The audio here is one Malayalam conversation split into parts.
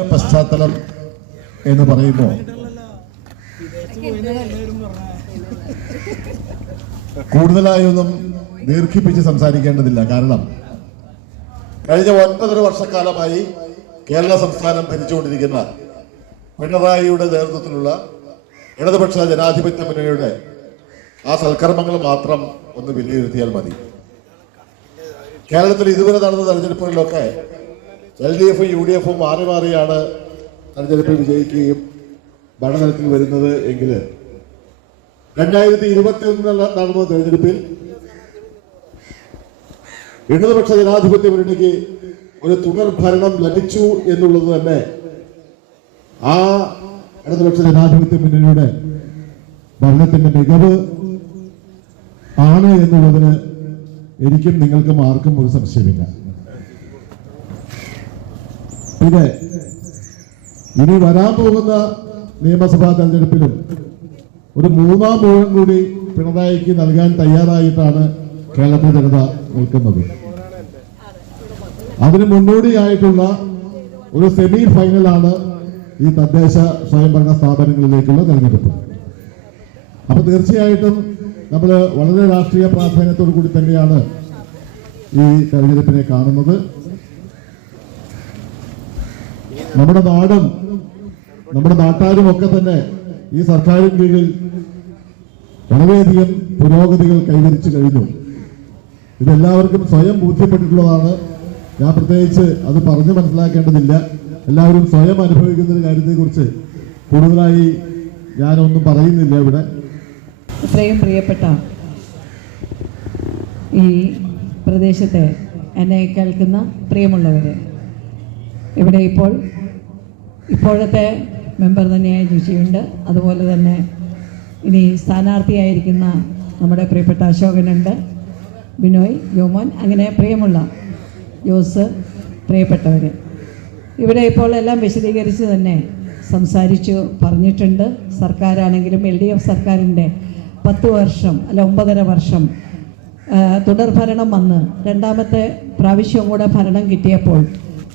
പശ്ചാത്തലം എന്ന് പറയുമ്പോൾ കൂടുതലായൊന്നും ദീർഘിപ്പിച്ച് സംസാരിക്കേണ്ടതില്ല. കാരണം കഴിഞ്ഞ 9.5 വർഷക്കാലമായി കേരള സംസ്ഥാനം ഭരിച്ചുകൊണ്ടിരിക്കുന്ന പിണറായിയുടെ നേതൃത്വത്തിലുള്ള ഇടതുപക്ഷ ജനാധിപത്യ മുന്നണിയുടെ ആ സൽക്കർമ്മങ്ങൾ മാത്രം ഒന്ന് വിലയിരുത്തിയാൽ മതി. കേരളത്തിൽ ഇതുവരെ നടന്ന തെരഞ്ഞെടുപ്പുകളിലൊക്കെ LDF UDF മാറി മാറിയാണ് തെരഞ്ഞെടുപ്പിൽ വിജയിക്കുകയും ഭരണതലത്തിൽ വരുന്നത് എങ്കിൽ 2021 നടന്ന തെരഞ്ഞെടുപ്പിൽ ഇടതുപക്ഷ ജനാധിപത്യ മുന്നണിക്ക് ഒരു തുടർ ഭരണം ലഭിച്ചു എന്നുള്ളത് തന്നെ ആ ഇടതുപക്ഷ ജനാധിപത്യ മുന്നണിയുടെ ഭരണത്തിന്റെ മികവ് ആണ് എന്നുള്ളതിന് എനിക്കും നിങ്ങൾക്കും ആർക്കും ഒരു സംശയമില്ല. പിന്നെ ഇനി വരാൻ പോകുന്ന നിയമസഭാ തെരഞ്ഞെടുപ്പിലും ഒരു 3ാം ഊഴം കൂടി പിണറായിക്ക് നൽകാൻ തയ്യാറായിട്ടാണ് കേരളത്തിലെ ജനത നിൽക്കുന്നത്. അതിന് മുന്നോടിയായിട്ടുള്ള ഒരു സെമി ഫൈനലാണ് ഈ തദ്ദേശ സ്വയംഭരണ സ്ഥാപനങ്ങളിലേക്കുള്ള തെരഞ്ഞെടുപ്പ്. അപ്പൊ തീർച്ചയായിട്ടും നമ്മൾ വളരെ രാഷ്ട്രീയ പ്രാധാന്യത്തോടു കൂടി തന്നെയാണ് ഈ തെരഞ്ഞെടുപ്പിനെ കാണുന്നത്. നമ്മുടെ നാടും നമ്മുടെ നാട്ടാരും ഒക്കെ തന്നെ ഈ സർക്കാരിന് കീഴിൽ വളരെയധികം പുരോഗതികൾ കൈവരിച്ചു കഴിഞ്ഞു. ഇതെല്ലാവർക്കും സ്വയം ബോധ്യപ്പെട്ടിട്ടുള്ളതാണ്. ഞാൻ പ്രത്യേകിച്ച് അത് പറഞ്ഞു മനസ്സിലാക്കേണ്ടതില്ല. എല്ലാവരും സ്വയം അനുഭവിക്കുന്ന ഒരു കാര്യത്തെക്കുറിച്ച് കൂടുതലായി ഞാനൊന്നും പറയുന്നില്ല ഇവിടെ. ഇത്രയും പ്രിയപ്പെട്ട ഈ പ്രദേശത്തെ എന്നെ കേൾക്കുന്ന പ്രിയമുള്ളവരെ, ഇവിടെ ഇപ്പോഴത്തെ മെമ്പർ തന്നെയായ ജിഷിയുണ്ട്. അതുപോലെ തന്നെ ഇനി സ്ഥാനാർത്ഥിയായിരിക്കുന്ന നമ്മുടെ പ്രിയപ്പെട്ട അശോകനുണ്ട്, ബിനോയ്, ജോമോൻ, അങ്ങനെ പ്രിയമുള്ള ജോസ്, പ്രിയപ്പെട്ടവർ ഇവിടെ ഇപ്പോൾ എല്ലാം വിശദീകരിച്ച് തന്നെ സംസാരിച്ചു പറഞ്ഞിട്ടുണ്ട്. സർക്കാരാണെങ്കിലും LDF സർക്കാരിൻ്റെ 10 വർഷം അല്ല 9.5 വർഷം തുടർഭരണം വന്ന് 2ാമത്തെ പ്രാവശ്യവും കൂടെ ഭരണം കിട്ടിയപ്പോൾ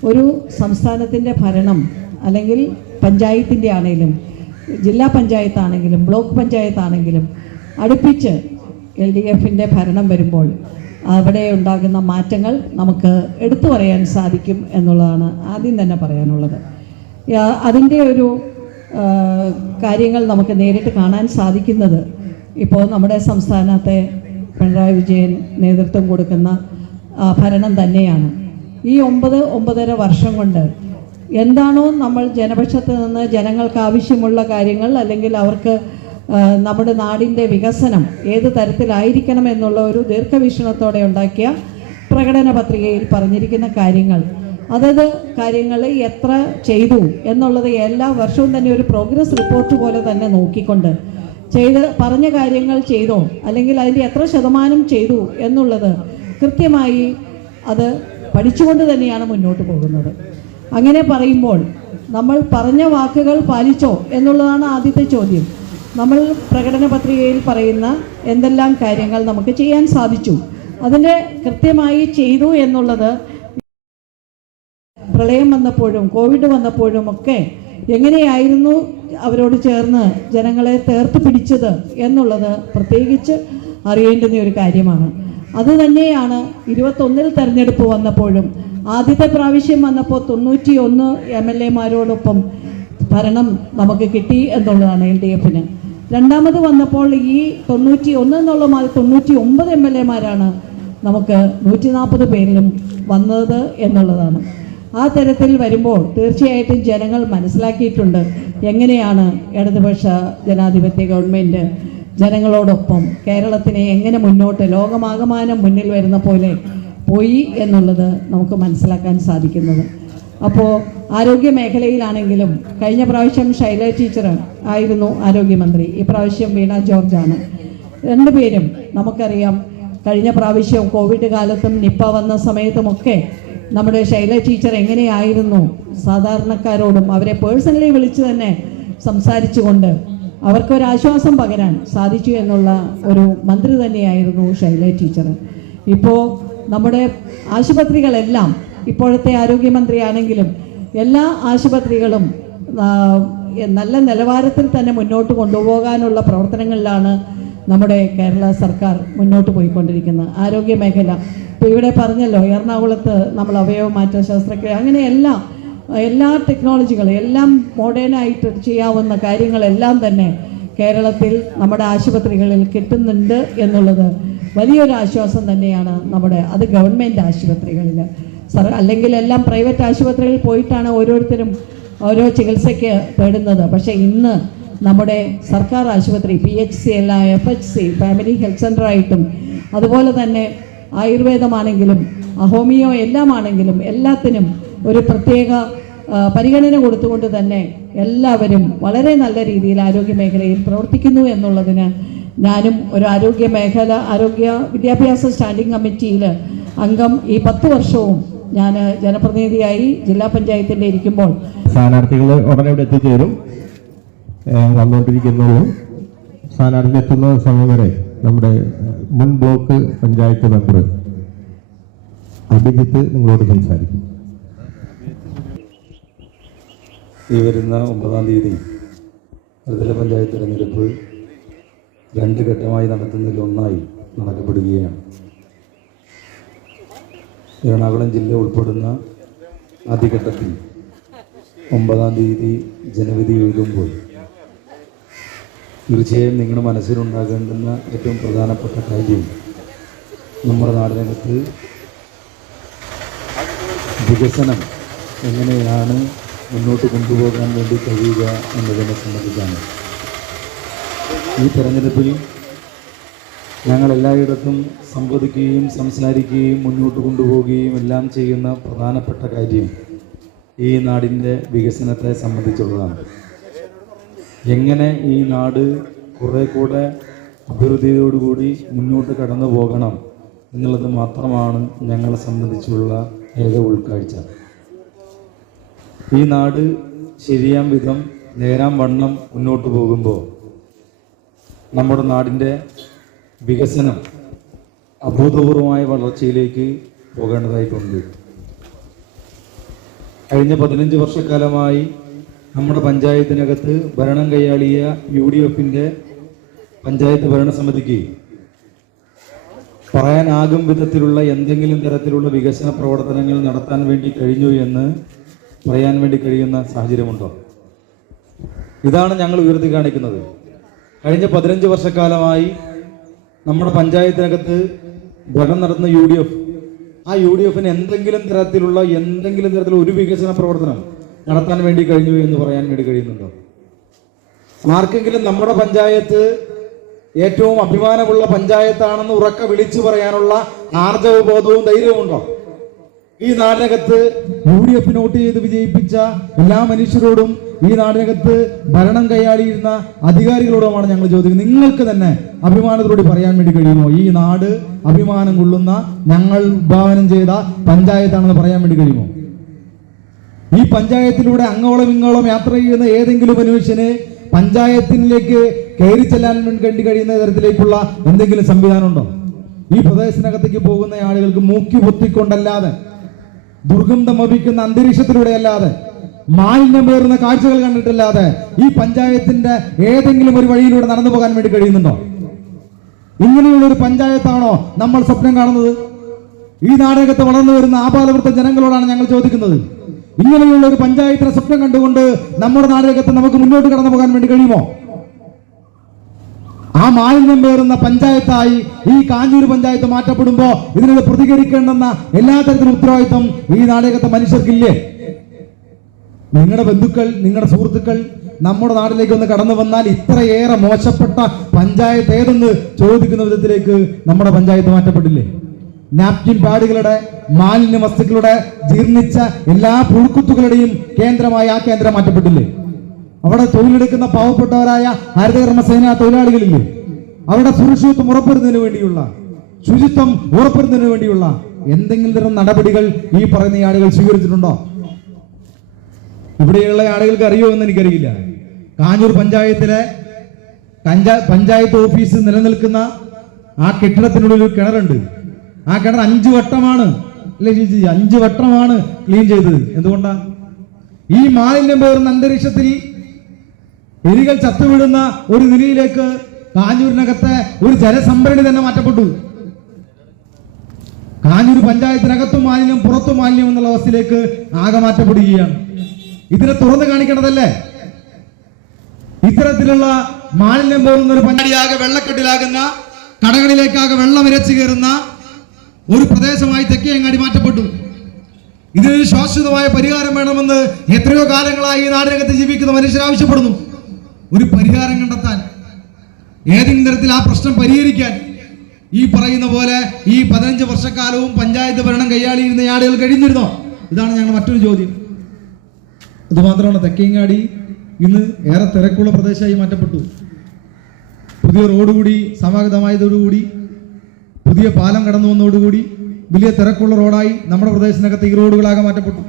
ഒരു സംസ്ഥാനത്തിൻ്റെ ഭരണം അല്ലെങ്കിൽ പഞ്ചായത്തിൻ്റെ ആണെങ്കിലും ജില്ലാ പഞ്ചായത്താണെങ്കിലും ബ്ലോക്ക് പഞ്ചായത്താണെങ്കിലും അടുപ്പിച്ച് LDFൻ്റെ ഭരണം വരുമ്പോൾ അവിടെ ഉണ്ടാകുന്ന മാറ്റങ്ങൾ നമുക്ക് എടുത്തു പറയാൻ സാധിക്കും എന്നുള്ളതാണ് ആദ്യം തന്നെ പറയാനുള്ളത്. അതിൻ്റെ ഒരു കാര്യങ്ങൾ നമുക്ക് നേരിട്ട് കാണാൻ സാധിക്കുന്നത് ഇപ്പോൾ നമ്മുടെ സംസ്ഥാനത്തെ പിണറായി വിജയൻ നേതൃത്വം കൊടുക്കുന്ന ഭരണം തന്നെയാണ്. ഈ 9.5 വർഷം കൊണ്ട് എന്താണോ നമ്മൾ ജനപക്ഷത്ത് നിന്ന് ജനങ്ങൾക്ക് ആവശ്യമുള്ള കാര്യങ്ങൾ അല്ലെങ്കിൽ അവർക്ക് നമ്മുടെ നാടിൻ്റെ വികസനം ഏത് തരത്തിലായിരിക്കണം എന്നുള്ള ഒരു ദീർഘവീക്ഷണത്തോടെ ഉണ്ടാക്കിയ പ്രകടന പത്രികയിൽ പറഞ്ഞിരിക്കുന്ന കാര്യങ്ങൾ, അതത് കാര്യങ്ങൾ എത്ര ചെയ്തു എന്നുള്ളത് എല്ലാ വർഷവും തന്നെ ഒരു പ്രോഗ്രസ് റിപ്പോർട്ട് പോലെ തന്നെ നോക്കിക്കൊണ്ട് പറഞ്ഞ കാര്യങ്ങൾ ചെയ്തോ അല്ലെങ്കിൽ അതിൻ്റെ എത്ര ശതമാനം ചെയ്തു എന്നുള്ളത് കൃത്യമായി അത് പഠിച്ചുകൊണ്ട് തന്നെയാണ് മുന്നോട്ട് പോകുന്നത്. അങ്ങനെ പറയുമ്പോൾ നമ്മൾ പറഞ്ഞ വാക്കുകൾ പാലിച്ചോ എന്നുള്ളതാണ് ആദ്യത്തെ ചോദ്യം. നമ്മൾ പ്രകടന പത്രികയിൽ പറയുന്ന എന്തെല്ലാം കാര്യങ്ങൾ നമുക്ക് ചെയ്യാൻ സാധിച്ചു, അതിൻ്റെ കൃത്യമായി ചെയ്തു എന്നുള്ളത് പ്രളയം വന്നപ്പോഴും കോവിഡ് വന്നപ്പോഴും ഒക്കെ എങ്ങനെയായിരുന്നു അവരോട് ചേർന്ന് ജനങ്ങളെ ചേർത്ത് പിടിച്ചത് എന്നുള്ളത് പ്രത്യേകിച്ച് അറിയേണ്ടുന്ന ഒരു കാര്യമാണ്. അതുതന്നെയാണ് 21 തെരഞ്ഞെടുപ്പ് വന്നപ്പോഴും ആദ്യത്തെ പ്രാവശ്യം വന്നപ്പോൾ 91 MLA-മാരോടൊപ്പം ഭരണം നമുക്ക് കിട്ടി എന്നുള്ളതാണ് LDFന്. 2ാമത് വന്നപ്പോൾ ഈ 91 എന്നുള്ള 99 MLA-മാരാണ് നമുക്ക് 140 പേരിലും വന്നത് എന്നുള്ളതാണ്. ആ തരത്തിൽ വരുമ്പോൾ തീർച്ചയായിട്ടും ജനങ്ങൾ മനസ്സിലാക്കിയിട്ടുണ്ട് എങ്ങനെയാണ് ഇടതുപക്ഷ ജനാധിപത്യ ഗവൺമെൻറ് ജനങ്ങളോടൊപ്പം കേരളത്തിനെ എങ്ങനെ മുന്നോട്ട് ലോകമാകമാനം മുന്നിൽ വരുന്ന പോലെ പോയി എന്നുള്ളത് നമുക്ക് മനസ്സിലാക്കാൻ സാധിക്കുന്നത്. അപ്പോൾ ആരോഗ്യ മേഖലയിലാണെങ്കിലും കഴിഞ്ഞ പ്രാവശ്യം ശൈല ടീച്ചർ ആയിരുന്നു ആരോഗ്യമന്ത്രി, ഈ പ്രാവശ്യം വീണ ജോർജാണ്. 2 പേരും നമുക്കറിയാം കഴിഞ്ഞ പ്രാവശ്യം കോവിഡ് കാലത്തും നിപ്പ വന്ന സമയത്തുമൊക്കെ നമ്മുടെ ശൈല ടീച്ചർ എങ്ങനെയായിരുന്നു സാധാരണക്കാരോടും അവരെ പേഴ്സണലി വിളിച്ച് തന്നെ സംസാരിച്ചുകൊണ്ട് അവർക്കൊരാശ്വാസം പകരാൻ സാധിച്ചു എന്നുള്ള ഒരു മന്ത്രി തന്നെയായിരുന്നു ശൈല ടീച്ചർ. ഇപ്പോൾ നമ്മുടെ ആശുപത്രികളെല്ലാം ഇപ്പോഴത്തെ ആരോഗ്യമന്ത്രിയാണെങ്കിലും എല്ലാ ആശുപത്രികളും നല്ല നിലവാരത്തിൽ തന്നെ മുന്നോട്ട് കൊണ്ടുപോകാനുള്ള പ്രവർത്തനങ്ങളിലാണ് നമ്മുടെ കേരള സർക്കാർ മുന്നോട്ട് പോയിക്കൊണ്ടിരിക്കുന്നത്. ആരോഗ്യ മേഖല ഇപ്പോൾ ഇവിടെ പറഞ്ഞല്ലോ, എറണാകുളത്ത് നമ്മൾ അവയവമാറ്റ ശസ്ത്രക്രിയ, അങ്ങനെ എല്ലാ ടെക്നോളജികളും എല്ലാം മോഡേണായിട്ട് ചെയ്യാവുന്ന കാര്യങ്ങളെല്ലാം തന്നെ കേരളത്തിൽ നമ്മുടെ ആശുപത്രികളിൽ കിട്ടുന്നുണ്ട് എന്നുള്ളത് വലിയൊരു ആശ്വാസം തന്നെയാണ്. അത് ഗവൺമെൻറ് ആശുപത്രികളിൽ അല്ലെങ്കിൽ എല്ലാം പ്രൈവറ്റ് ആശുപത്രികളിൽ പോയിട്ടാണ് ഓരോരുത്തരും ഓരോ ചികിത്സയ്ക്ക് തേടുന്നത്. പക്ഷേ ഇന്ന് നമ്മുടെ സർക്കാർ ആശുപത്രി PHC എല്ലാം FHC ഫാമിലി ഹെൽത്ത് സെൻ്ററായിട്ടും അതുപോലെ തന്നെ ആയുർവേദമാണെങ്കിലും ഹോമിയോ എല്ലാമാണെങ്കിലും എല്ലാത്തിനും ഒരു പ്രത്യേക പരിഗണന കൊടുത്തുകൊണ്ട് തന്നെ എല്ലാവരും വളരെ നല്ല രീതിയിൽ ആരോഗ്യ മേഖലയിൽ പ്രവർത്തിക്കുന്നു എന്നുള്ളതിന് ഞാനും ഒരു ആരോഗ്യ വിദ്യാഭ്യാസ സ്റ്റാൻഡിംഗ് കമ്മിറ്റിയിൽ അംഗം ഈ 10 വർഷവും ഞാൻ ജനപ്രതിനിധിയായി ജില്ലാ പഞ്ചായത്തിൻ്റെ ഇരിക്കുമ്പോൾ സ്ഥാനാർത്ഥികൾ ഉടനെ ഇവിടെ എത്തിച്ചേരും, വന്നുകൊണ്ടിരിക്കുന്നുള്ളൂ. സ്ഥാനാർത്ഥി എത്തുന്ന സമയം വരെ നമ്മുടെ മുൻ ബ്ലോക്ക് പഞ്ചായത്ത് മെമ്പർ അഭിജിത്ത് നിങ്ങളോട് സംസാരിക്കും. ഈ വരുന്ന 9-ാം തീയതി ത്രിതല പഞ്ചായത്ത് തിരഞ്ഞെടുപ്പ് 2 ഘട്ടമായി നടത്തുന്നതിൽ ഒന്നായി നടക്കപ്പെടുകയാണ്. എറണാകുളം ജില്ല ഉൾപ്പെടുന്ന ആദ്യഘട്ടത്തിൽ 9-ാം തീയതി ജനവിധി എഴുതുമ്പോൾ തീർച്ചയായും നിങ്ങളുടെ മനസ്സിലുണ്ടാകേണ്ടുന്ന ഏറ്റവും പ്രധാനപ്പെട്ട കാര്യം നമ്മുടെ നാടിനകത്ത് വികസനം എങ്ങനെയാണ് മുന്നോട്ട് കൊണ്ടുപോകാൻ വേണ്ടി കഴിയുക എന്നതിനെ സംബന്ധിച്ചാണ്. ഈ തെരഞ്ഞെടുപ്പിൽ ഞങ്ങൾ എല്ലായിടത്തും സംവദിക്കുകയും സംസാരിക്കുകയും മുന്നോട്ട് കൊണ്ടുപോവുകയും എല്ലാം ചെയ്യുന്ന പ്രധാനപ്പെട്ട കാര്യം ഈ നാടിൻ്റെ വികസനത്തെ സംബന്ധിച്ചുള്ളതാണ്. എങ്ങനെ ഈ നാട് കുറേ കൂടെ അഭിവൃദ്ധിയോടുകൂടി മുന്നോട്ട് കടന്നു പോകണം എന്നുള്ളത് മാത്രമാണ് ഞങ്ങളെ സംബന്ധിച്ചുള്ള ഏക ഉൾക്കാഴ്ച. ഈ നാട് ശരിയാം വിധം നേരാം വണ്ണം മുന്നോട്ട് പോകുമ്പോൾ നമ്മുടെ നാടിൻ്റെ വികസനം അഭൂതപൂർവമായ വളർച്ചയിലേക്ക് പോകേണ്ടതായിട്ടുണ്ട്. കഴിഞ്ഞ 15 വർഷക്കാലമായി നമ്മുടെ പഞ്ചായത്തിനകത്ത് ഭരണം കൈയാളിയ UDFൻ്റെ പഞ്ചായത്ത് ഭരണസമിതിക്ക് പറയാനാകും വിധത്തിലുള്ള എന്തെങ്കിലും തരത്തിലുള്ള വികസന പ്രവർത്തനങ്ങൾ നടത്താൻ വേണ്ടി കഴിഞ്ഞു എന്ന് പറയാൻ വേണ്ടി കഴിയുന്ന സാഹചര്യമുണ്ടോ? ഇതാണ് ഞങ്ങൾ ഉയർത്തി കാണിക്കുന്നത്. കഴിഞ്ഞ 15 വർഷക്കാലമായി നമ്മുടെ പഞ്ചായത്തിനകത്ത് ഭരണം നടത്തുന്ന UDF, ആ UDFന് എന്തെങ്കിലും തരത്തിലുള്ള ഒരു വികസന പ്രവർത്തനം നടത്താൻ വേണ്ടി കഴിഞ്ഞു എന്ന് പറയാൻ വേണ്ടി കഴിയുന്നുണ്ടോ? ആർക്കെങ്കിലും നമ്മുടെ പഞ്ചായത്ത് ഏറ്റവും അഭിമാനമുള്ള പഞ്ചായത്താണെന്ന് ഉറക്കെ വിളിച്ചു പറയാനുള്ള ആർജവ ബോധവും ധൈര്യവും ഉണ്ടോ? ഈ നാടിനകത്ത് UDF വോട്ട് ചെയ്ത് വിജയിപ്പിച്ച എല്ലാ മനുഷ്യരോടും ഈ നാടിനകത്ത് ഭരണം കൈയാളിയിരുന്ന അധികാരികളോടുമാണ് ഞങ്ങൾ ചോദിക്കുന്നത്, നിങ്ങൾക്ക് തന്നെ അഭിമാനത്തോടെ പറയാൻ വേണ്ടി കഴിയുമോ ഈ നാട് അഭിമാനം കൊള്ളുന്ന ഞങ്ങൾ വിഭാവനം ചെയ്ത പഞ്ചായത്താണെന്ന് പറയാൻ വേണ്ടി കഴിയുമോ? ഈ പഞ്ചായത്തിലൂടെ അങ്ങോളം ഇങ്ങോളം യാത്ര ചെയ്യുന്ന ഏതെങ്കിലും മനുഷ്യന് പഞ്ചായത്തിലേക്ക് കയറി ചെല്ലാൻ വേണ്ടി കഴിയുന്ന തരത്തിലേക്കുള്ള എന്തെങ്കിലും സംവിധാനം ഉണ്ടോ? ഈ പ്രദേശത്തിനകത്തേക്ക് പോകുന്ന ആളുകൾക്ക് മൂക്കി പൊത്തിക്കൊണ്ടല്ലാതെ, ദുർഗന്ധം വമിക്കുന്ന അന്തരീക്ഷത്തിലൂടെ അല്ലാതെ, മാലിന്യം പേറുന്ന കാഴ്ചകൾ കണ്ടിട്ടല്ലാതെ ഈ പഞ്ചായത്തിന്റെ ഏതെങ്കിലും ഒരു വഴിയിലൂടെ നടന്നു പോകാൻ വേണ്ടി കഴിയുന്നുണ്ടോ? ഇങ്ങനെയുള്ള ഒരു പഞ്ചായത്താണോ നമ്മൾ സ്വപ്നം കാണുന്നത്? ഈ നാടകത്ത് വളർന്നു വരുന്ന ആപാലവൃത്ത ജനങ്ങളോടാണ് ഞങ്ങൾ ചോദിക്കുന്നത്, ഇങ്ങനെയുള്ള ഒരു പഞ്ചായത്തിനെ സ്വപ്നം കണ്ടുകൊണ്ട് നമ്മുടെ നാടകത്ത് നമുക്ക് മുന്നോട്ട് കടന്നു പോകാൻ വേണ്ടി കഴിയുമോ? ആ മാലിന്യം പേറുന്ന പഞ്ചായത്തായി ഈ കാഞ്ഞൂർ പഞ്ചായത്ത് മാറ്റപ്പെടുമ്പോൾ ഇതിനോട് പ്രതികരിക്കേണ്ടെന്ന എല്ലാ തരത്തിലും ഉത്തരവാദിത്വം ഈ നാടകത്തെ മനുഷ്യർക്കില്ലേ? നിങ്ങളുടെ ബന്ധുക്കൾ, നിങ്ങളുടെ സുഹൃത്തുക്കൾ നമ്മുടെ നാട്ടിലേക്ക് ഒന്ന് കടന്നു വന്നാൽ ഇത്രയേറെ മോശപ്പെട്ട പഞ്ചായത്ത് ഏതെന്ന് ചോദിക്കുന്ന വിധത്തിലേക്ക് നമ്മുടെ പഞ്ചായത്ത് മാറ്റപ്പെട്ടില്ലേ? നാപ്കിൻ പാടുകളുടെ, മാലിന്യ വസ്തുക്കളുടെ, ജീർണിച്ച എല്ലാ പുഴുക്കുത്തുകളുടെയും കേന്ദ്രമായി ആ കേന്ദ്രം മാറ്റപ്പെട്ടില്ലേ? അവിടെ തൊഴിലെടുക്കുന്ന പാവപ്പെട്ടവരായ ഹരിതകർമ്മസേന തൊഴിലാളികളില്ലേ? അവരുടെ സുരക്ഷിതത്വം ഉറപ്പുവരുന്നതിന് വേണ്ടിയുള്ള, ശുചിത്വം ഉറപ്പുവരുന്നതിന് വേണ്ടിയുള്ള എന്തെങ്കിലും തരം നടപടികൾ ഈ പറയുന്ന ആളുകൾ സ്വീകരിച്ചിട്ടുണ്ടോ? ഇവിടെയുള്ള ആളുകൾക്ക് അറിയോ എന്ന് എനിക്കറിയില്ല. കാഞ്ഞൂർ പഞ്ചായത്തിലെ പഞ്ചായത്ത് ഓഫീസ് നിലനിൽക്കുന്ന ആ കെട്ടിടത്തിനുള്ളിൽ ഒരു കിണറുണ്ട്. ആ കിണർ 5 വട്ടമാണ്, അല്ലേ ചേച്ചി, 5 വട്ടമാണ് ക്ലീൻ ചെയ്തത്. എന്തുകൊണ്ടാ? ഈ മാലിന്യം പേറുന്ന അന്തരീക്ഷത്തിൽ എലികൾ ചത്തുവിടുന്ന ഒരു നിലയിലേക്ക് കാഞ്ഞൂരിനകത്തെ ഒരു ജലസംഭരണി തന്നെ മാറ്റപ്പെട്ടു. കാഞ്ഞൂർ പഞ്ചായത്തിനകത്തും മാലിന്യം പുറത്തും മാലിന്യം എന്നുള്ള അവസ്ഥയിലേക്ക് ആകെ മാറ്റപ്പെടുകയാണ്. ഇതിനെ തുറന്നു കാണിക്കേണ്ടതല്ലേ? ഇത്തരത്തിലുള്ള മാലിന്യം പോകുന്ന ഒരു പഞ്ചായത്താകെ വെള്ളക്കെട്ടിലാകുന്ന, കടകളിലേക്കാകെ വെള്ളം ഇരച്ചു കയറുന്ന ഒരു പ്രദേശമായി തെക്കേങ്ങാടി മാറ്റപ്പെട്ടു. ഇതിനൊരു ശാശ്വതമായ പരിഹാരം വേണമെന്ന് എത്രയോ കാലങ്ങളായി ഈ നാടിനകത്ത് ജീവിക്കുന്ന മനുഷ്യർ ആവശ്യപ്പെടുന്നു. ഒരു പരിഹാരം കണ്ടെത്താൻ, ഏതെങ്കിലും തരത്തിൽ ആ പ്രശ്നം പരിഹരിക്കാൻ ഈ പറയുന്ന പോലെ ഈ 15 വർഷക്കാലവും പഞ്ചായത്ത് ഭരണം കൈയാളിയിരുന്ന ആളുകൾ കഴിഞ്ഞിരുന്നോ? ഇതാണ് ഞങ്ങളുടെ മറ്റൊരു ചോദ്യം. അതുമാത്രമാണ്, തെക്കേങ്ങാടി ഇന്ന് ഏറെ തിരക്കുള്ള പ്രദേശമായി മാറ്റപ്പെട്ടു. പുതിയ റോഡ് കൂടി സമാഗതമായതോടുകൂടി, പുതിയ പാലം കടന്നു വന്നതോടുകൂടി വലിയ തിരക്കുള്ള റോഡായി നമ്മുടെ പ്രദേശത്തിനകത്ത് ഈ റോഡുകളാകെ മാറ്റപ്പെട്ടു.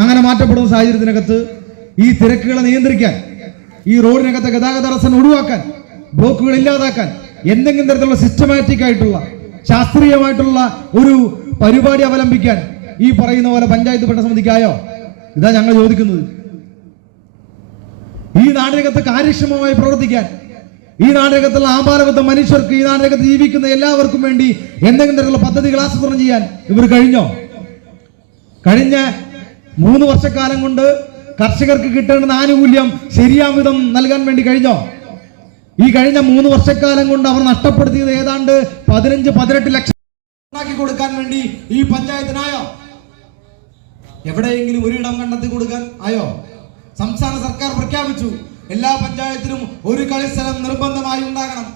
അങ്ങനെ മാറ്റപ്പെടുന്ന സാഹചര്യത്തിനകത്ത് ഈ തിരക്കുകളെ നിയന്ത്രിക്കാൻ, ഈ റോഡിനകത്തെ ഗതാഗത തടസ്സം ഒഴിവാക്കാൻ, ബ്ലോക്കുകൾ ഇല്ലാതാക്കാൻ എന്തെങ്കിലും തരത്തിലുള്ള സിസ്റ്റമാറ്റിക് ആയിട്ടുള്ള, ശാസ്ത്രീയമായിട്ടുള്ള ഒരു പരിപാടി അവലംബിക്കാൻ ഈ പറയുന്ന പോലെ പഞ്ചായത്ത് ഭരണസമിതിക്കായോ? ഇതാ ഞങ്ങൾ ചോദിക്കുന്നത്. ഈ നാടിനകത്ത് കാര്യക്ഷമമായി പ്രവർത്തിക്കാൻ, ഈ നാടിനകത്തുള്ള ആപാലബദ്ധ മനുഷ്യർക്ക്, ഈ നാടിനകത്ത് ജീവിക്കുന്ന എല്ലാവർക്കും വേണ്ടി എന്തെങ്കിലും തരത്തിലുള്ള പദ്ധതികൾ ആസൂത്രണം ചെയ്യാൻ ഇവർ കഴിഞ്ഞോ? കഴിഞ്ഞ 3 വർഷക്കാലം കൊണ്ട് കർഷകർക്ക് കിട്ടേണ്ടുന്ന ആനുകൂല്യം ശരിയാം വിധം നൽകാൻ വേണ്ടി കഴിഞ്ഞോ? ഈ കഴിഞ്ഞ 3 വർഷക്കാലം കൊണ്ട് അവർ നഷ്ടപ്പെടുത്തിയത് ഏതാണ്ട് 15-18 ലക്ഷം ഉണ്ടാക്കി കൊടുക്കാൻ വേണ്ടി ഈ പഞ്ചായത്തിനായോ? എവിടെയെങ്കിലും ഒരിടം കണ്ടെത്തി കൊടുക്കാൻ ആയോ? സംസ്ഥാന സർക്കാർ പ്രഖ്യാപിച്ചു എല്ലാ പഞ്ചായത്തിലും ഒരു കളിസ്ഥലം നിർബന്ധമായി ഉണ്ടാകണം.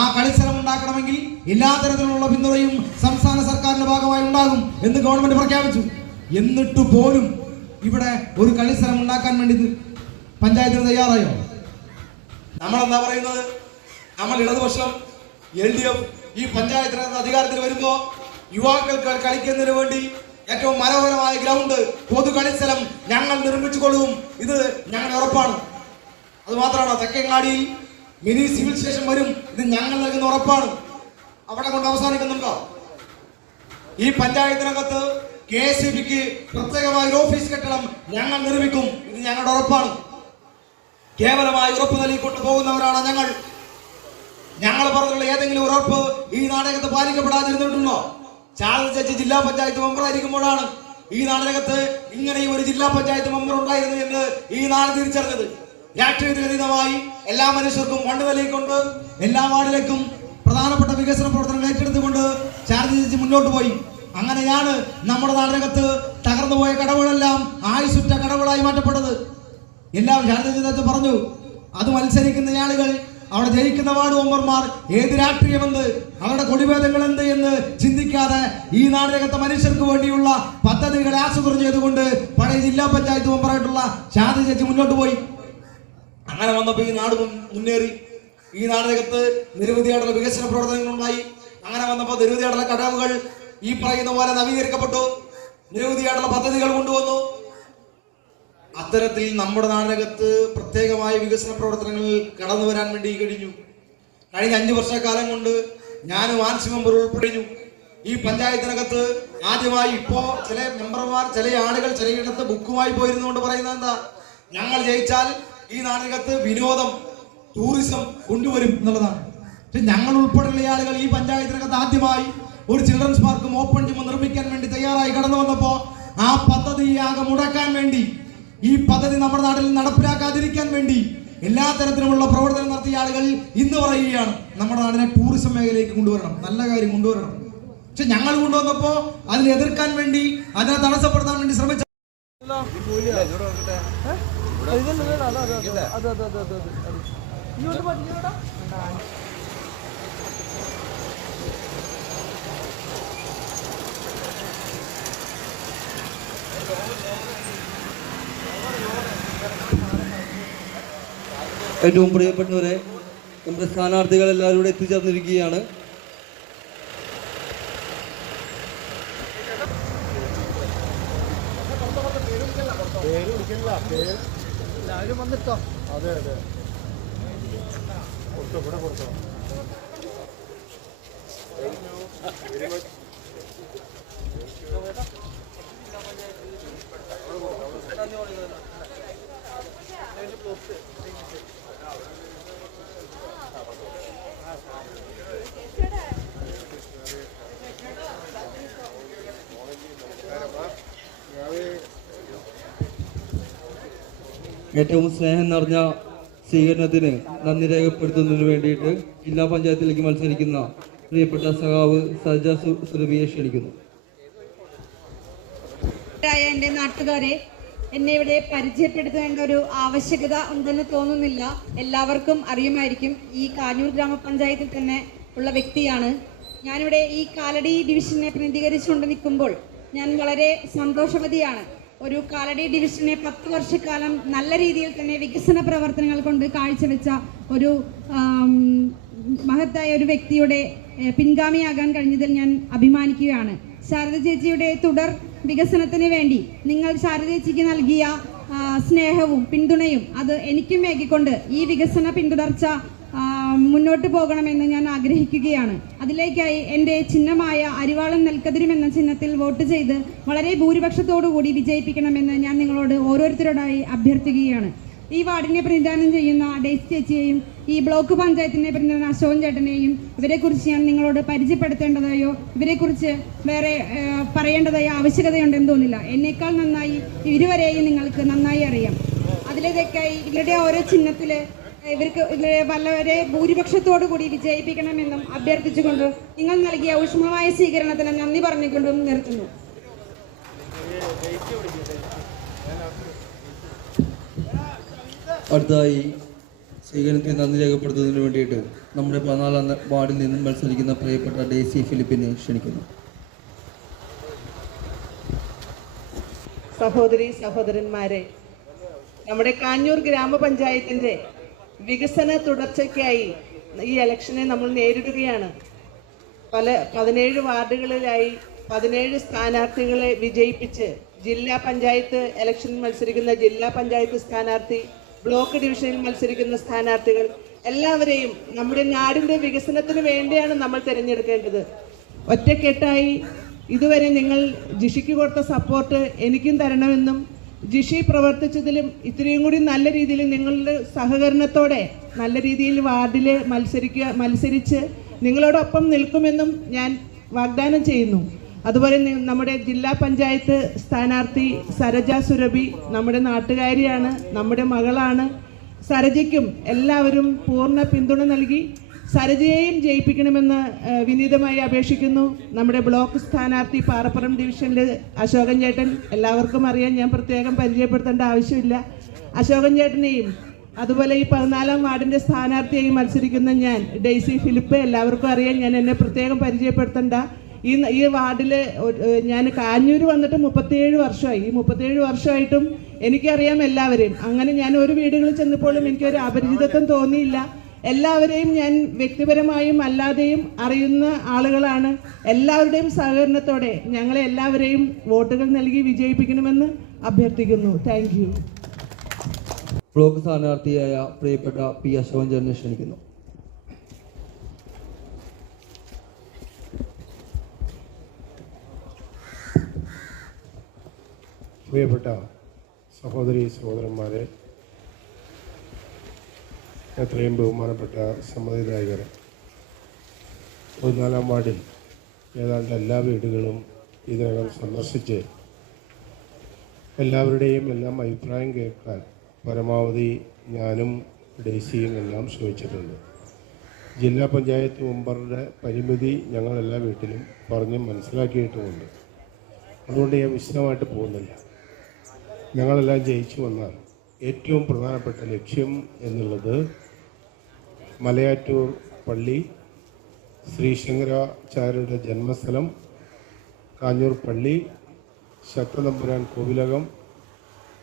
ആ കളിസ്ഥലം ഉണ്ടാക്കണമെങ്കിൽ എല്ലാ തരത്തിലുള്ള പിന്തുണയും സംസ്ഥാന സർക്കാരിന്റെ ഭാഗമായി ഉണ്ടാകും എന്ന് ഗവൺമെന്റ് പ്രഖ്യാപിച്ചു. എന്നിട്ട് പോലും ഇവിടെ ഒരു കളിസ്ഥലം ഉണ്ടാക്കാൻ വേണ്ടി പഞ്ചായത്തിന് തയ്യാറായോ? നമ്മളെന്താ പറയുന്നത്? നമ്മൾ ഇടതുപക്ഷം LDF ഈ പഞ്ചായത്തിനകത്ത് അധികാരത്തിൽ വരുമ്പോ യുവാക്കൾക്ക് കളിക്കുന്നതിന് വേണ്ടി ഏറ്റവും മനോഹരമായ ഗ്രൗണ്ട്, പൊതു കളിസ്ഥലം ഞങ്ങൾ നിർമ്മിച്ചു കൊടുക്കും, ഇത് ഞങ്ങളുടെ ഉറപ്പാണ്. അത് മാത്രമാണോ? തെക്കേങ്ങാടിയിൽ മിനി സിവിൽ സ്റ്റേഷൻ വരും, ഇത് ഞങ്ങൾ നൽകുന്ന ഉറപ്പാണ്. അവിടെ കൊണ്ട് അവസാനിക്കുന്നുണ്ടോ? ഈ പഞ്ചായത്തിനകത്ത് KSEBക്ക് പ്രത്യേകമായ ഒരു ഓഫീസ് കെട്ടിടം ഞങ്ങൾ നിർമ്മിക്കും, ഇത് ഞങ്ങളുടെ ഉറപ്പാണ്. കേവലമായി ഉറപ്പ് നൽകിക്കൊണ്ട് പോകുന്നവരാണ് ഞങ്ങൾ. ഞങ്ങൾ പറഞ്ഞുള്ള ഏതെങ്കിലും ഉറപ്പ് ഈ നാടകത്ത് പാലിക്കപ്പെടാതിരുന്നിട്ടുണ്ടോ? ചാർജ് ജഡ്ജി ജില്ലാ പഞ്ചായത്ത് മെമ്പർ ആയിരിക്കുമ്പോഴാണ് ഈ നാടകത്ത് ഇങ്ങനെയും ഒരു ജില്ലാ പഞ്ചായത്ത് മെമ്പർ ഉണ്ടായിരുന്നു എന്ന് ഈ നാട് തിരിച്ചറിഞ്ഞത്. രാഷ്ട്രീയത്തിൽ അതീതമായി എല്ലാ മനുഷ്യർക്കും ഫണ്ട് നൽകിക്കൊണ്ട് എല്ലാ വാർഡിലേക്കും പ്രധാനപ്പെട്ട വികസന പ്രവർത്തനങ്ങൾ ഏറ്റെടുത്തുകൊണ്ട് ചാർജ് ജഡ്ജി മുന്നോട്ട് പോയി. അങ്ങനെയാണ് നമ്മുടെ നാടകത്ത് തകർന്നുപോയ കടവുകളെല്ലാം ആയുസുറ്റ കടവുകളായി മാറ്റപ്പെട്ടത്. എല്ലാം ചാർജ് ജഡ്ജി പറഞ്ഞു. അത് മത്സരിക്കുന്ന ആളുകൾ, അവിടെ ജയിക്കുന്ന വാർഡ് മെമ്പർമാർ ഏത് രാഷ്ട്രീയമെന്ത്, അവരുടെ കൊടിഭേദങ്ങൾ എന്ത് എന്ന് ചിന്തിക്കാതെ ഈ നാടിനകത്തെ മനുഷ്യർക്ക് വേണ്ടിയുള്ള പദ്ധതികളെ ആസൂത്രണം ചെയ്തുകൊണ്ട് പഴയ ജില്ലാ പഞ്ചായത്ത് മെമ്പറായിട്ടുള്ള ഷാദി ചേച്ചി മുന്നോട്ട് പോയി. അങ്ങനെ വന്നപ്പോൾ ഈ നാട് മുന്നേറി. ഈ നാടിനകത്ത് നിരവധിയായിട്ടുള്ള വികസന പ്രവർത്തനങ്ങൾ ഉണ്ടായി. അങ്ങനെ വന്നപ്പോൾ നിരവധിയായിട്ടുള്ള കടവുകൾ ഈ പറയുന്ന പോലെ നവീകരിക്കപ്പെട്ടു, നിരവധിയായിട്ടുള്ള പദ്ധതികൾ കൊണ്ടുവന്നു. അത്തരത്തിൽ നമ്മുടെ നാടിനകത്ത് പ്രത്യേകമായ വികസന പ്രവർത്തനങ്ങൾ കടന്നു വരാൻ വേണ്ടി കഴിഞ്ഞു. കഴിഞ്ഞ 5 വർഷക്കാലം കൊണ്ട് ഞാനും ആൻസി മെമ്പർ ഉൾപ്പെടുന്നു. ഈ പഞ്ചായത്തിനകത്ത് ആദ്യമായി ഇപ്പോ ചില മെമ്പർമാർ, ചില ആളുകൾ ചിലയിടത്ത് ബുക്കുമായി പോയിരുന്നുകൊണ്ട് പറയുന്നത് എന്താ, ഞങ്ങൾ ജയിച്ചാൽ ഈ നാടിനകത്ത് വിനോദം, ടൂറിസം കൊണ്ടുവരും എന്നുള്ളതാണ്. പക്ഷെ ഞങ്ങൾ ഉൾപ്പെടെയുള്ള ആളുകൾ ഈ പഞ്ചായത്തിനകത്ത് ആദ്യമായി ഒരു ചിൽഡ്രൻസ് പാർക്കും ഓപ്പൺ ജിം നിർമ്മിക്കാൻ വേണ്ടി തയ്യാറായി കടന്നു വന്നപ്പോ ആ പദ്ധതിയാകെ മുടക്കാൻ വേണ്ടി, ഈ പദ്ധതി നമ്മുടെ നാട്ടിൽ നടപ്പിലാക്കാതിരിക്കാൻ വേണ്ടി എല്ലാ തരത്തിലുമുള്ള പ്രവർത്തനം നടത്തിയ ആളുകൾ ഇന്ന് പറയുകയാണ് നമ്മുടെ നാടിനെ ടൂറിസം മേഖലയിലേക്ക് കൊണ്ടുവരണം, നല്ല കാര്യം കൊണ്ടുവരണം. പക്ഷെ ഞങ്ങൾ കൊണ്ടുവന്നപ്പോ അതിനെ എതിർക്കാൻ വേണ്ടി, അതിനെ തടസ്സപ്പെടുത്താൻ വേണ്ടി ശ്രമിച്ച ഏറ്റവും പ്രിയപ്പെട്ടവരെ, നമ്മുടെ സ്ഥാനാർത്ഥികൾ എല്ലാവരും ഇവിടെ എത്തിച്ചേർന്നിരിക്കുകയാണ്. ഏറ്റവും സ്നേഹം നിറഞ്ഞ സ്വീകരണത്തിന് നന്ദി രേഖപ്പെടുത്തുന്നതിന് വേണ്ടിയിട്ട് ജില്ലാ പഞ്ചായത്തിലേക്ക് മത്സരിക്കുന്ന പ്രിയപ്പെട്ട സഖാവ് സജ സുരഭിയെ ക്ഷണിക്കുന്നു. എൻ്റെ നാട്ടുകാരെ, എന്നെ ഇവിടെ പരിചയപ്പെടുത്തേണ്ട ഒരു ആവശ്യകത ഉണ്ടെന്ന് തോന്നുന്നില്ല. എല്ലാവർക്കും അറിയുമായിരിക്കും, ഈ കാഞ്ഞൂർ ഗ്രാമപഞ്ചായത്തിൽ തന്നെ ഉള്ള വ്യക്തിയാണ്. ഞാനിവിടെ ഈ കാലടി ഡിവിഷനെ പ്രതിനിധീകരിച്ചുകൊണ്ട് നിൽക്കുമ്പോൾ ഞാൻ വളരെ സന്തോഷവതിയാണ്. ഒരു കാലടി ഡിവിഷനെ 10 വർഷക്കാലം നല്ല രീതിയിൽ തന്നെ വികസന പ്രവർത്തനങ്ങൾ കൊണ്ട് കാഴ്ചവെച്ച ഒരു മഹത്തായ ഒരു വ്യക്തിയുടെ പിൻഗാമിയാകാൻ കഴിഞ്ഞതിൽ ഞാൻ അഭിമാനിക്കുകയാണ്. ശാരദ ചേച്ചിയുടെ തുടർ വികസനത്തിന് വേണ്ടി നിങ്ങൾ ശാരദ ചേച്ചിക്ക് നൽകിയ സ്നേഹവും പിന്തുണയും അത് എനിക്കും ഏകിക്കൊണ്ട് ഈ വികസന പിന്തുടർച്ച മുന്നോട്ട് പോകണമെന്ന് ഞാൻ ആഗ്രഹിക്കുകയാണ്. അതിലേക്കായി എൻ്റെ ചിഹ്നമായ അരിവാളം നെൽക്കതിരും എന്ന ചിഹ്നത്തിൽ വോട്ട് ചെയ്ത് വളരെ ഭൂരിപക്ഷത്തോടുകൂടി വിജയിപ്പിക്കണമെന്ന് ഞാൻ നിങ്ങളോട് ഓരോരുത്തരോടായി അഭ്യർത്ഥിക്കുകയാണ്. ഈ വാർഡിനെ പ്രതിനിധാനം ചെയ്യുന്ന ഡെയ്സി ചേച്ചിയെയും ഈ ബ്ലോക്ക് പഞ്ചായത്തിനെ പ്രതിനിധാനം അശോകൻ ചേട്ടനെയും ഇവരെക്കുറിച്ച് ഞാൻ നിങ്ങളോട് പരിചയപ്പെടുത്തേണ്ടതായോ ഇവരെക്കുറിച്ച് വേറെ പറയേണ്ടതായോ ആവശ്യകതയുണ്ടെന്ന് തോന്നില്ല. എന്നേക്കാൾ നന്നായി ഇരുവരെയും നിങ്ങൾക്ക് നന്നായി അറിയാം. അതിലേക്കായി ഇവരുടെ ഓരോ ചിഹ്നത്തിൽ ഇവർക്ക് വളരെ ഭൂരിപക്ഷത്തോടു കൂടി വിജയിപ്പിക്കണമെന്നും അഭ്യർത്ഥിച്ചുകൊണ്ട് നിങ്ങൾ നൽകിയ ഊഷ്മമായ സ്വീകരണത്തിന് നന്ദി പറഞ്ഞുകൊണ്ടും നിർത്തുന്നു. അടുത്തതായി സ്വീകരണത്തിന് നന്ദി രേഖപ്പെടുത്തുന്നതിന് വേണ്ടിയിട്ട് നമ്മുടെ 14ാം വാർഡിൽ നിന്നും മത്സരിക്കുന്ന പ്രിയപ്പെട്ട ഡെയ്സി ഫിലിപ്പിനെ ക്ഷണിക്കുന്നു. സഹോദരി സഹോദരന്മാരെ, നമ്മുടെ കാഞ്ഞൂർ ഗ്രാമപഞ്ചായത്തിൻ്റെ വികസന തുടർച്ചയ്ക്കായി ഈ ഇലക്ഷനെ നമ്മൾ നേരിടുകയാണ്. 17 വാർഡുകളിലായി 17 സ്ഥാനാർത്ഥികളെ വിജയിപ്പിച്ച് ജില്ലാ പഞ്ചായത്ത് ഇലക്ഷനിൽ മത്സരിക്കുന്ന ജില്ലാ പഞ്ചായത്ത് സ്ഥാനാർത്ഥി, ബ്ലോക്ക് ഡിവിഷനിൽ മത്സരിക്കുന്ന സ്ഥാനാർത്ഥികൾ എല്ലാവരെയും നമ്മുടെ നാടിൻ്റെ വികസനത്തിന് വേണ്ടിയാണ് നമ്മൾ തിരഞ്ഞെടുക്കേണ്ടത്. ഒറ്റക്കെട്ടായി ഇതുവരെ നിങ്ങൾ ജിഷിക്ക് കൊടുത്ത സപ്പോർട്ട് എനിക്കും തരണമെന്നും ജിഷി പ്രവർത്തിച്ചതിലും ഇത്രയും കൂടി നല്ല രീതിയിൽ നിങ്ങളുടെ സഹകരണത്തോടെ നല്ല രീതിയിൽ വാർഡിൽ മത്സരിച്ച് നിങ്ങളോടൊപ്പം നിൽക്കുമെന്നും ഞാൻ വാഗ്ദാനം ചെയ്യുന്നു. അതുപോലെ നമ്മുടെ ജില്ലാ പഞ്ചായത്ത് സ്ഥാനാർത്ഥി സരജ സുരഭി നമ്മുടെ നാട്ടുകാരിയാണ്, നമ്മുടെ മകളാണ്. സരജയ്ക്കും എല്ലാവരും പൂർണ്ണ പിന്തുണ നൽകി സരജയെയും ജയിപ്പിക്കണമെന്ന് വിനീതമായി അപേക്ഷിക്കുന്നു. നമ്മുടെ ബ്ലോക്ക് സ്ഥാനാർത്ഥി പാറപ്പുറം ഡിവിഷനിലെ അശോകൻ ചേട്ടൻ എല്ലാവർക്കും അറിയാം, ഞാൻ പ്രത്യേകം പരിചയപ്പെടുത്തേണ്ട ആവശ്യമില്ല. അശോകൻ ചേട്ടനെയും അതുപോലെ ഈ 14ാം വാർഡിൻ്റെ സ്ഥാനാർത്ഥിയായി മത്സരിക്കുന്ന ഞാൻ ഡെയ്സി ഫിലിപ്പ് എല്ലാവർക്കും അറിയാം, ഞാൻ എന്നെ പ്രത്യേകം പരിചയപ്പെടുത്തേണ്ട. ഈ വാർഡിൽ ഞാൻ കാഞ്ഞൂർ വന്നിട്ട് 37 വർഷമായി. ഈ 37 വർഷമായിട്ടും എനിക്കറിയാം എല്ലാവരെയും. അങ്ങനെ ഞാൻ ഒരു വീടുകളിൽ ചെന്നപ്പോഴും എനിക്കൊരു അപരിചിതത്വം തോന്നിയില്ല. എല്ലാവരെയും ഞാൻ വ്യക്തിപരമായും അല്ലാതെയും അറിയുന്ന ആളുകളാണ്. എല്ലാവരുടെയും സഹകരണത്തോടെ ഞങ്ങളെ എല്ലാവരെയും വോട്ടുകൾ നൽകി വിജയിപ്പിക്കണമെന്ന് അഭ്യർത്ഥിക്കുന്നു. Thank you. ബ്ലോക്ക് സ്ഥാനാർത്ഥിയായ പ്രിയപ്പെട്ട പി അശോകൻ ചേട്ടനെ ക്ഷണിക്കുന്നു. പ്രിയപ്പെട്ട സഹോദരി സഹോദരന്മാരെ, എത്രയും ബഹുമാനപ്പെട്ട സമ്മതിദായകർ, 14ാം വാർഡിൽ ഏതാണ്ട് എല്ലാ വീടുകളും ഇതിനകം സന്ദർശിച്ച് എല്ലാവരുടെയും എല്ലാം അഭിപ്രായം കേൾക്കാൻ പരമാവധി ഞാനും ഡെയ്സിയും എല്ലാം ശ്രമിച്ചിട്ടുണ്ട്. ജില്ലാ പഞ്ചായത്ത് മെമ്പറുടെ പരിമിതി ഞങ്ങൾ എല്ലാ വീട്ടിലും പറഞ്ഞ് മനസ്സിലാക്കിയിട്ടുമുണ്ട്. അതുകൊണ്ട് ഞാൻ വിശദമായിട്ട് പോകുന്നില്ല. ഞങ്ങളെല്ലാം ജയിച്ചു വന്നാൽ ഏറ്റവും പ്രധാനപ്പെട്ട ലക്ഷ്യം എന്നുള്ളത് മലയാറ്റൂർ പള്ളി, ശ്രീ ശങ്കരാചാര്യരുടെ ജന്മസ്ഥലം, കാഞ്ഞൂർ പള്ളി, ശക്തതമ്പുരാൻ കോവിലകം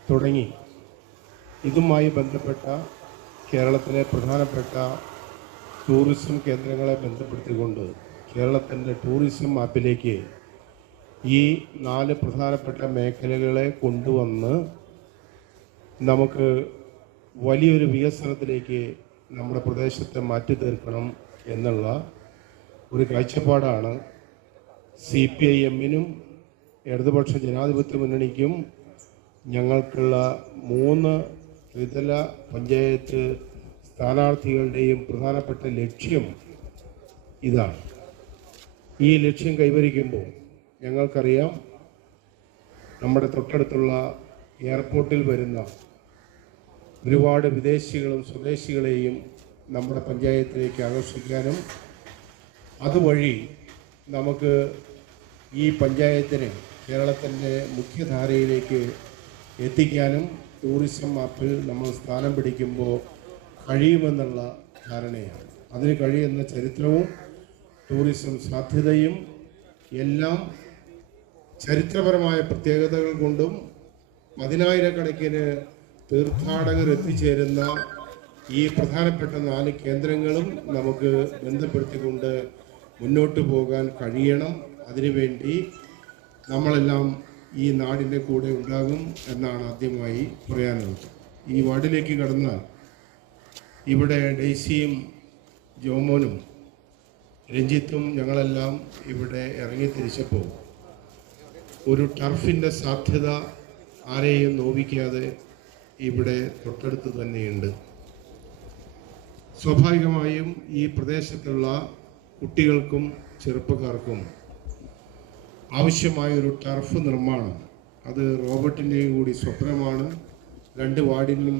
തുടങ്ങി ഇതുമായി ബന്ധപ്പെട്ട കേരളത്തിലെ പ്രധാനപ്പെട്ട ടൂറിസം കേന്ദ്രങ്ങളെ ബന്ധപ്പെടുത്തിക്കൊണ്ട് കേരളത്തിൻ്റെ ടൂറിസം മാപ്പിലേക്ക് ഈ 4 പ്രധാനപ്പെട്ട മേഖലകളെ കൊണ്ടുവന്ന് നമുക്ക് വലിയൊരു വികസനത്തിലേക്ക് നമ്മുടെ പ്രദേശത്തെ മാറ്റി തീർക്കണം എന്നുള്ള ഒരു കാഴ്ചപ്പാടാണ് CPIM-നും ഇടതുപക്ഷ ജനാധിപത്യ മുന്നണിക്കും ഞങ്ങൾക്കുള്ള 3 ത്രിതല പഞ്ചായത്ത് സ്ഥാനാർത്ഥികളുടെയും പ്രധാനപ്പെട്ട ലക്ഷ്യം ഇതാണ്. ഈ ലക്ഷ്യം കൈവരിക്കുമ്പോൾ ഞങ്ങൾക്കറിയാം, നമ്മുടെ തൊട്ടടുത്തുള്ള എയർപോർട്ടിൽ വരുന്ന ഒരുപാട് വിദേശികളും സ്വദേശികളെയും നമ്മുടെ പഞ്ചായത്തിലേക്ക് ആകർഷിക്കാനും അതുവഴി നമുക്ക് ഈ പഞ്ചായത്തിനെ കേരളത്തിൻ്റെ മുഖ്യധാരയിലേക്ക് എത്തിക്കാനും ടൂറിസം മാപ്പിൽ നമ്മൾ സ്ഥാനം പിടിക്കുമ്പോൾ കഴിയുമെന്നുള്ള ധാരണയാണ്. അതിന് കഴിയുന്ന ചരിത്രവും ടൂറിസം സാധ്യതയും എല്ലാം ചരിത്രപരമായ പ്രത്യേകതകൾ കൊണ്ടും പതിനായിരക്കണക്കിന് തീർത്ഥാടകർ എത്തിച്ചേരുന്ന ഈ പ്രധാനപ്പെട്ട 4 കേന്ദ്രങ്ങളും നമുക്ക് ബന്ധപ്പെടുത്തിക്കൊണ്ട് മുന്നോട്ട് പോകാൻ കഴിയണം. അതിനുവേണ്ടി നമ്മളെല്ലാം ഈ നാടിൻ്റെ കൂടെ ഉണ്ടാകും എന്നാണ് ആദ്യമായി പറയാനുള്ളത്. ഈ വാർഡിലേക്ക് കടന്നാൽ ഇവിടെ ഡെയ്സിയും ജോമോനും രഞ്ജിത്തും ഞങ്ങളെല്ലാം ഇവിടെ ഇറങ്ങിത്തിരിച്ചപ്പോൾ ഒരു ടർഫിൻ്റെ സാധ്യത ആരെയും നോവിക്കാതെ ഇവിടെ തൊട്ടടുത്ത് തന്നെയുണ്ട്. സ്വാഭാവികമായും ഈ പ്രദേശത്തുള്ള കുട്ടികൾക്കും ചെറുപ്പക്കാർക്കും ആവശ്യമായൊരു ടർഫ് നിർമ്മാണം അത് റോബർട്ടിൻ്റെയും കൂടി സ്വപ്നമാണ്. 2 വാർഡിനും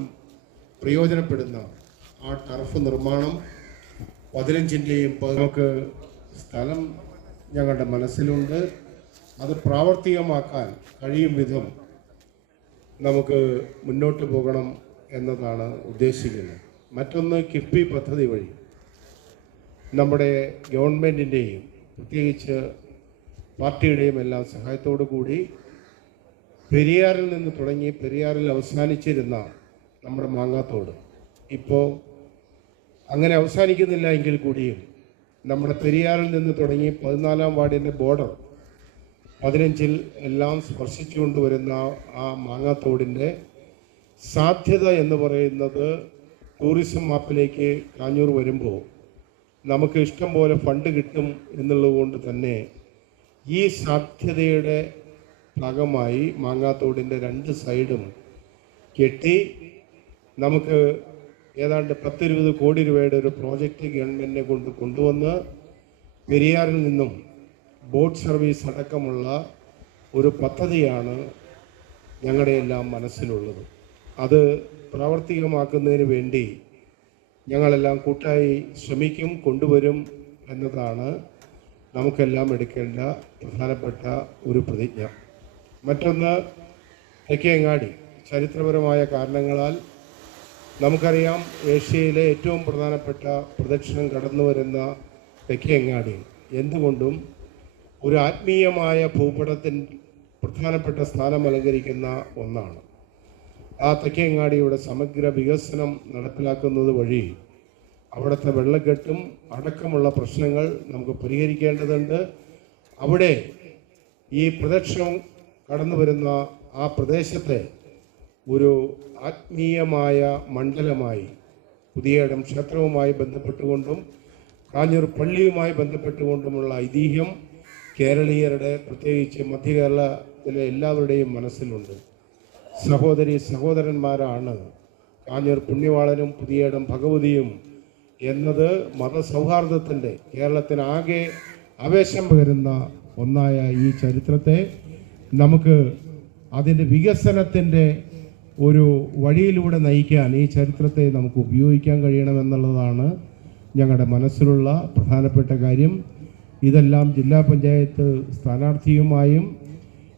പ്രയോജനപ്പെടുന്ന ആ ടർഫ് നിർമ്മാണം 15ൻ്റെയും നമുക്ക് സ്ഥലം ഞങ്ങളുടെ മനസ്സിലുണ്ട്. അത് പ്രാവർത്തികമാക്കാൻ കഴിയും വിധം നമുക്ക് മുന്നോട്ട് പോകണം എന്നതാണ് ഉദ്ദേശിക്കുന്നത്. മറ്റൊന്ന്, കിഫ്ബി പദ്ധതി വഴി നമ്മുടെ ഗവൺമെൻറ്റിൻ്റെയും പ്രത്യേകിച്ച് പാർട്ടിയുടെയും എല്ലാം സഹായത്തോടു കൂടി പെരിയാറിൽ നിന്ന് തുടങ്ങി പെരിയാറിൽ അവസാനിച്ചിരുന്ന നമ്മുടെ മാങ്ങാത്തോട് ഇപ്പോൾ അങ്ങനെ അവസാനിക്കുന്നില്ല എങ്കിൽ കൂടിയും നമ്മുടെ പെരിയാറിൽ നിന്ന് തുടങ്ങി 14-ാം വാർഡിൻ്റെ ബോർഡർ 15-ൽ എല്ലാം സ്പർശിച്ചുകൊണ്ട് വരുന്ന ആ മാങ്ങാത്തോടിൻ്റെ സാധ്യത എന്ന് പറയുന്നത് ടൂറിസം മാപ്പിലേക്ക് കാഞ്ഞൂർ വരുമ്പോൾ നമുക്ക് ഇഷ്ടം പോലെ ഫണ്ട് കിട്ടും എന്നുള്ളതുകൊണ്ട് തന്നെ ഈ സാധ്യതയുടെ ഭാഗമായി മാങ്ങാത്തോടിൻ്റെ 2 സൈഡും കെട്ടി നമുക്ക് ഏതാണ്ട് 10-20 കോടി രൂപയുടെ ഒരു പ്രോജക്റ്റ് ഗവൺമെൻറ്റിനെ കൊണ്ടുവന്ന് പെരിയാറിൽ നിന്നും ബോട്ട് സർവീസ് അടക്കമുള്ള ഒരു പദ്ധതിയാണ് ഞങ്ങളുടെ എല്ലാം മനസ്സിലുള്ളത്. അത് പ്രാവർത്തികമാക്കുന്നതിന് വേണ്ടി ഞങ്ങളെല്ലാം കൂട്ടായി ശ്രമിക്കും, കൊണ്ടുവരും എന്നതാണ് നമുക്കെല്ലാം എടുക്കേണ്ട പ്രധാനപ്പെട്ട ഒരു പ്രതിജ്ഞ. മറ്റൊന്ന്, തെക്കേങ്ങാടി ചരിത്രപരമായ കാരണങ്ങളാൽ നമുക്കറിയാം, ഏഷ്യയിലെ ഏറ്റവും പ്രധാനപ്പെട്ട പ്രദക്ഷിണം കടന്നു വരുന്ന തെക്കേങ്ങാടി എന്തുകൊണ്ടും ഒരു ആത്മീയമായ ഭൂപടത്തിൽ പ്രധാനപ്പെട്ട സ്ഥാനം അലങ്കരിക്കുന്ന ഒന്നാണ്. ആ തെക്കേങ്ങാടിയുടെ സമഗ്ര വികസനം നടപ്പിലാക്കുന്നത് വഴി അവിടുത്തെ വെള്ളക്കെട്ടും അടക്കമുള്ള പ്രശ്നങ്ങൾ നമുക്ക് പരിഹരിക്കേണ്ടതുണ്ട്. അവിടെ ഈ പ്രദക്ഷിണം കടന്നു വരുന്ന ആ പ്രദേശത്തെ ഒരു ആത്മീയമായ മണ്ഡലമായി പുതിയയിടം ക്ഷേത്രവുമായി ബന്ധപ്പെട്ടുകൊണ്ടും കാഞ്ഞൂർ പള്ളിയുമായി ബന്ധപ്പെട്ടുകൊണ്ടുമുള്ള ഐതിഹ്യം കേരളീയരുടെ പ്രത്യേകിച്ച് മധ്യ കേരളത്തിലെ എല്ലാവരുടെയും മനസ്സിലുണ്ട്. സഹോദരന്മാരാണ് കാഞ്ഞൂർ പുണ്യവാളനും പുതിയയിടം ഭഗവതിയും എന്നത് മതസൗഹാർദ്ദത്തിൻ്റെ കേരളത്തിനാകെ ആവേശം പകരുന്ന ഒന്നായ ഈ ചരിത്രത്തെ നമുക്ക് അതിൻ്റെ വികസനത്തിൻ്റെ ഒരു വഴിയിലൂടെ നയിക്കാൻ ഈ ചരിത്രത്തെ നമുക്ക് ഉപയോഗിക്കാൻ കഴിയണമെന്നുള്ളതാണ് ഞങ്ങളുടെ മനസ്സിലുള്ള പ്രധാനപ്പെട്ട കാര്യം. ഇതെല്ലാം ജില്ലാ പഞ്ചായത്ത് സ്ഥാനാർത്ഥിയുമായും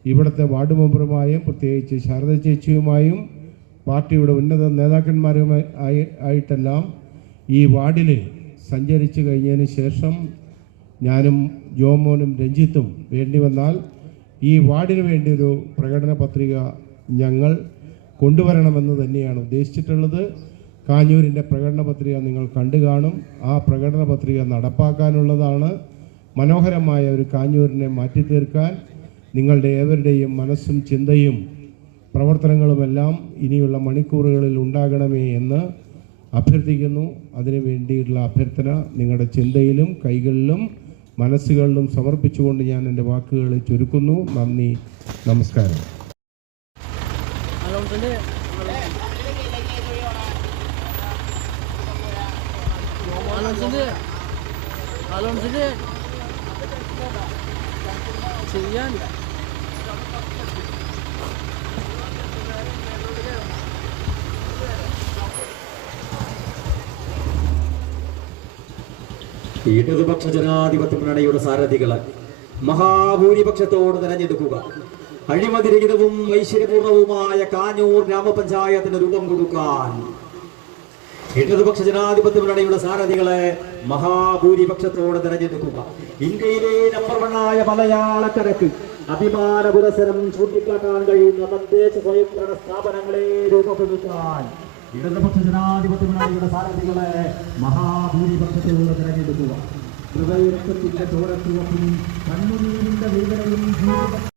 ഇവിടുത്തെ വാർഡ് മെമ്പറുമായും പ്രത്യേകിച്ച് ശാരദ ചേച്ചിയുമായും പാർട്ടിയുടെ ഉന്നത നേതാക്കന്മാരുമായിട്ടെല്ലാം ഈ വാർഡിൽ സഞ്ചരിച്ചു കഴിഞ്ഞതിന് ശേഷം ഞാനും ജോമോനും രഞ്ജിത്തും വേണ്ടി വന്നാൽ ഈ വാർഡിന് വേണ്ടി ഒരു പ്രകടന പത്രിക ഞങ്ങൾ കൊണ്ടുവരണമെന്ന് തന്നെയാണ് ഉദ്ദേശിച്ചിട്ടുള്ളത്. കാഞ്ഞൂരിൻ്റെ പ്രകടന പത്രിക നിങ്ങൾ കണ്ടു കാണും. ആ പ്രകടന പത്രിക നടപ്പാക്കാനുള്ളതാണ്. മനോഹരമായ ഒരു കാഞ്ഞൂരിനെ മാറ്റിത്തീർക്കാൻ നിങ്ങളുടെ ഏവരുടെയും മനസ്സും ചിന്തയും പ്രവർത്തനങ്ങളുമെല്ലാം ഇനിയുള്ള മണിക്കൂറുകളിൽ ഉണ്ടാകണമേ എന്ന് അഭ്യർത്ഥിക്കുന്നു. അതിനു വേണ്ടിയിട്ടുള്ള അഭ്യർത്ഥന നിങ്ങളുടെ ചിന്തയിലും കൈകളിലും മനസ്സുകളിലും സമർപ്പിച്ചുകൊണ്ട് ഞാൻ എൻ്റെ വാക്കുകളെ ചുരുക്കുന്നു. നന്ദി, നമസ്കാരം. ഇടതുപക്ഷ ജനാധിപത്യ മുന്നണിയുടെ സാരഥികളെ മഹാഭൂരിപക്ഷത്തോട് തെരഞ്ഞെടുക്കുക. അഴിമതിരഹിതവും ഐശ്വര്യപൂർണവുമായ കാഞ്ഞൂർ ഗ്രാമപഞ്ചായത്തിന് രൂപം കൊടുക്കാൻ ഇടതുപക്ഷ ജനാധിപത്യ മുന്നണിയുടെ സാരഥികളെ മഹാഭൂരിപക്ഷത്തോടെ തെരഞ്ഞെടുക്കുക. ഇന്ത്യയിലെ നമ്പർ 1 മലയാളക്കരക്ക് അഭിമാന പുരസ്സരം ചൂണ്ടിക്കാട്ടാൻ കഴിയുന്ന തദ്ദേശ സ്വയംഭരണ സ്ഥാപനങ്ങളെ രൂപപ്പെടുത്താൻ ഇടതുപക്ഷ ജനാധിപത്യ മുന്നണിയുടെ സാരഥികളെ മഹാഭൂരിപക്ഷത്തോടെ തെരഞ്ഞെടുക്കുക. ഹൃദയത്തിന്റെ ചോരത്തുവപ്പും കണ്ണുനീരിന്റെ വേദനയും